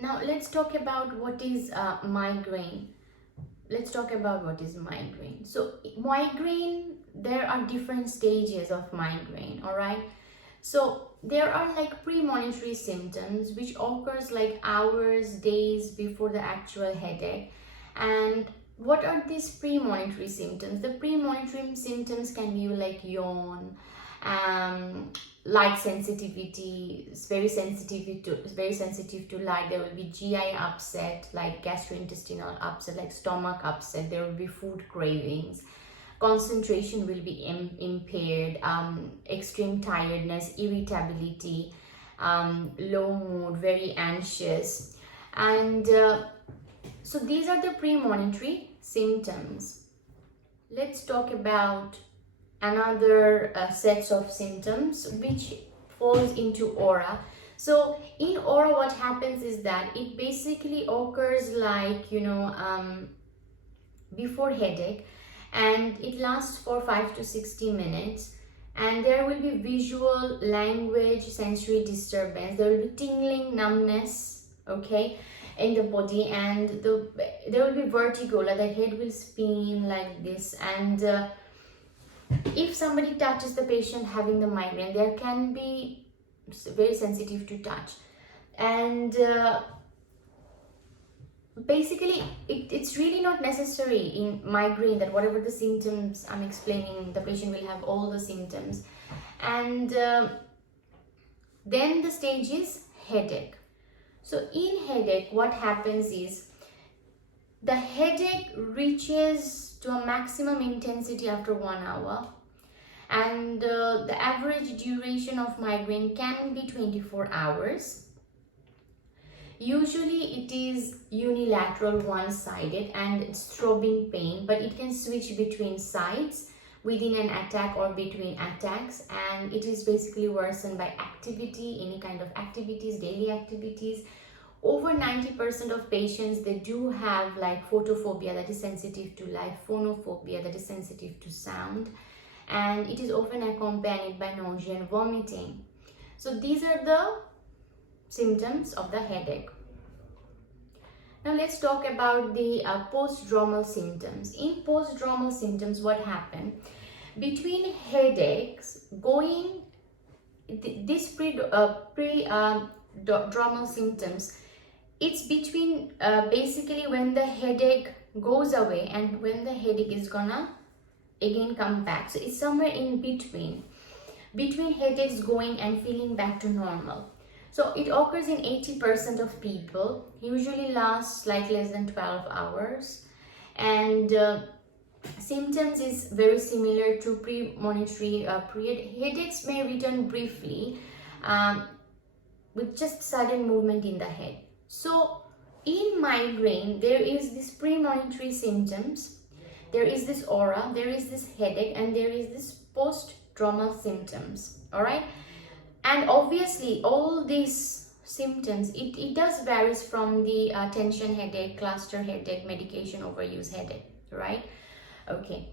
Now let's talk about what is migraine. Let's talk about what is migraine. So migraine, there are different stages of migraine, all right? So there are like premonitory symptoms which occurs like hours, days before the actual headache. And what are these premonitory symptoms? The premonitory symptoms can be like yawn, light sensitivity, is very sensitive to light. There will be GI upset, like gastrointestinal upset, like stomach upset. There will be food cravings. Concentration will be impaired, extreme tiredness, irritability, low mood, very anxious. And so these are the premonitory symptoms. Let's talk about another sets of symptoms which falls into aura. So in aura, what happens is that it basically occurs like, before headache, and it lasts for 5 to 60 minutes, and there will be visual, language, sensory disturbance. There will be tingling, numbness, okay, in the body, and there will be vertigo, like the head will spin like this. And if somebody touches the patient having the migraine, there can be very sensitive to touch. And basically it's really not necessary in migraine that whatever the symptoms I'm explaining, the patient will have all the symptoms. And then the stage is headache. So in headache, what happens is the headache reaches to a maximum intensity after 1 hour, and the average duration of migraine can be 24 hours. Usually it is unilateral, one-sided, and it's throbbing pain, but it can switch between sides within an attack or between attacks, and it is basically worsened by activity, any kind of activities, daily activities. Over 90% of patients, they do have like photophobia, that is sensitive to light, phonophobia, that is sensitive to sound, and it is often accompanied by nausea and vomiting. So these are the symptoms of the headache. Now let's talk about the post-dromal symptoms. In post-dromal symptoms, what happened? Between headaches, this pre-dromal symptoms, it's between basically when the headache goes away and when the headache is gonna again come back. So it's somewhere in between headaches going and feeling back to normal. So it occurs in 80% of people, usually lasts like less than 12 hours, and symptoms is very similar to premonitory period. Headaches may return briefly with just sudden movement in the head. So in migraine, there is this premonitory symptoms, there is this aura, there is this headache, and there is this post-dromal symptoms, all right? And obviously all these symptoms, it does varies from the tension headache, cluster headache, medication overuse headache, right? Okay,